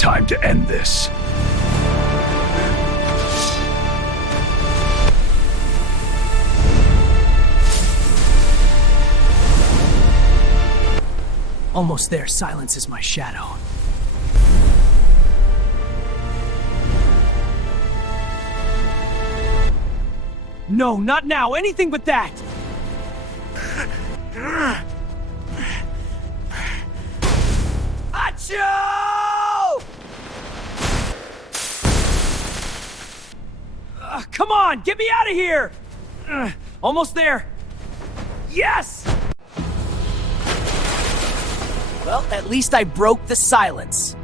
Time to end this. Almost there. Silence is my shadow. No, not now. Anything but that. Achoo! Come on, get me out of here! Almost there. Yes! Well, at least I broke the silence.